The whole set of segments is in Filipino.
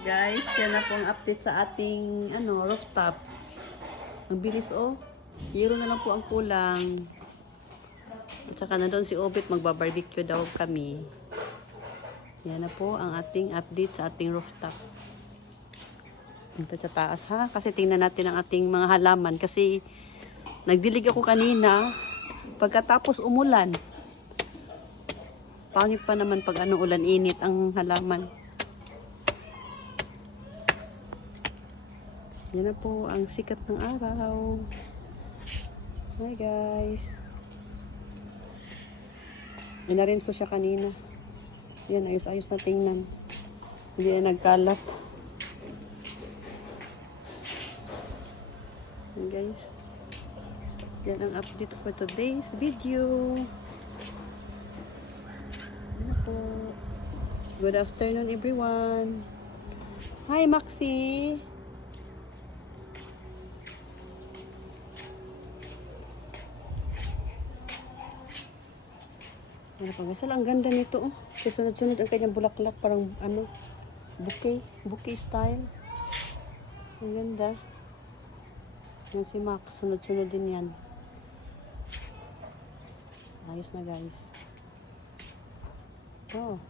Guys, yan na po ang update sa ating rooftop. Ang bilis oh. Euro na lang po ang kulang. At saka na doon si Obit, magbabarbecue daw kami. Yan na po ang ating update sa ating rooftop. Punta sa taas ha. Kasi tingnan natin ang ating mga halaman. Kasi nagdilig ako kanina. Pagkatapos umulan. Pangit pa naman pag ulan init ang halaman. Yan na po ang sikat ng araw. Hi guys. Inarinse ko siya kanina. Yan, ayos-ayos na tingnan. Hindi na nagkalat. Yan guys. Yan ang update for today's video. Yan po. Good afternoon everyone. Hi Maxi. Ano pa guys? Ang ganda nito oh. Sunod-sunod ang kanyang bulaklak. Parang bouquet style. Ang ganda. Yan si Max. Sunod-sunod din yan. Ayos na guys. Oh.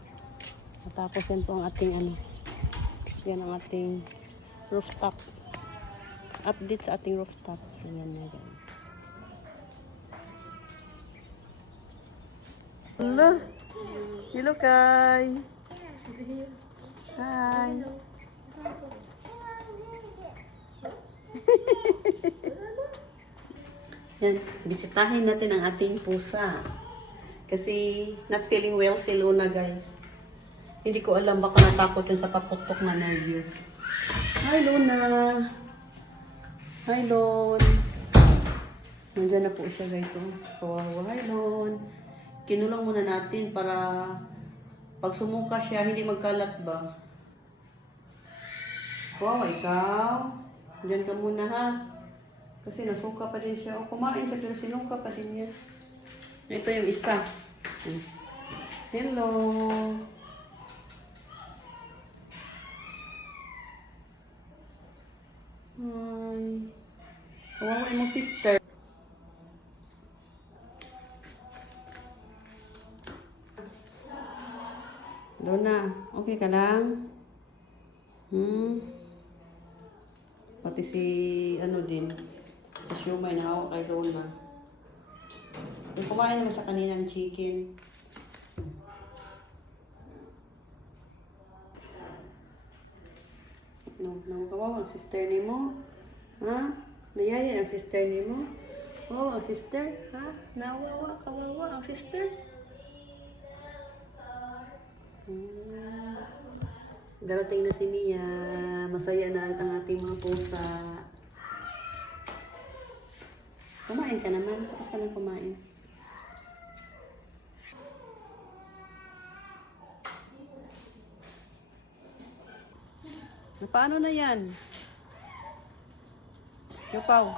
Matapos yan po ang ating yan ang ating rooftop. Update sa ating rooftop. Ayan na guys. Hello. Hello, Kai. Hi. Yan, bisitahin natin ang ating pusa. Kasi not feeling well si Luna, guys. Hindi ko alam, baka natakot yun sa paputok na nervous. Hi, Luna. Hi, Lon. Nandiyan na po siya, guys. Oh. Kawawa. Hi, Lon. Kinulang muna natin para pag sumuka siya, hindi magkalat ba? Wow, ikaw. Diyan ka muna ha. Kasi nasuka pa din siya. O kumain siya pero sinuka pa din yan. Ito yung isa. Hello. Hi. Kawawa mo sister. Luna, okay ka lang? Pati si din. Si Shumay na hawak kay Luna. Kumain naman siya kaninang chicken. Kawawa ang sister ni mo. Ha? Nayaya ang sister ni mo. Oh, ang sister. Ha? Nawawa, kawawa ang sister. Darating na si Mia. Masaya na ang ating mga pusa. Kumain ka naman. Tapos ka nang kumain. Paano na yan? Yupaw.